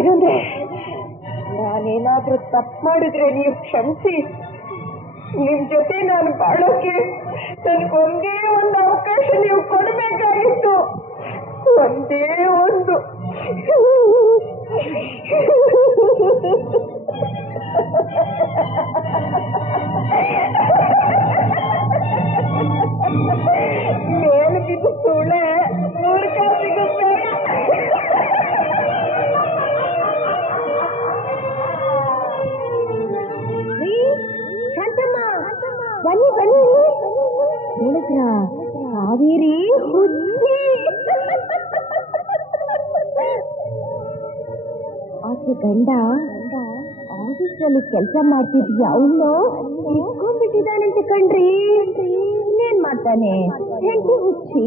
ಏನಂದ್ರೆ ನಾನೇನಾದ್ರೂ ತಪ್ಪು ಮಾಡಿದ್ರೆ ನೀವು ಕ್ಷಮಿಸಿ. ನಿಮ್ ಜೊತೆ ನಾನು ಬಾಳೋಕೆ ನನ್ಗೊಂದೇ ಒಂದು ಅವಕಾಶ ನೀವು ಕೊಡಬೇಕಾಗಿತ್ತು. ಒಂದೇ ಒಂದು. ಮೇಲೆ ಬಿದ್ದು ಸುಳ್ಳೆ ಮೂರ್ಖ ಸಿಗುತ್ತೆ. ಬನ್ನಿ ಬನ್ನಿ ಹೇಳಿದ್ರ ಕಾವೇರಿ ಹುಚ್ಚಿ. ಆಕೆ ಗಂಡ ಆಫೀಸಲ್ಲಿ ಕೆಲಸ ಮಾಡ್ತಿದ್ಯ ಅವನು ಇಟ್ಕೊಂಡ್ಬಿಟ್ಟಿದ್ದಾನಂತೆ ಕಣ್ರಿ. ಇನ್ನೇನ್ ಮಾಡ್ತಾನೆ ಹೆಂಡತಿ ಹುಚ್ಚಿ.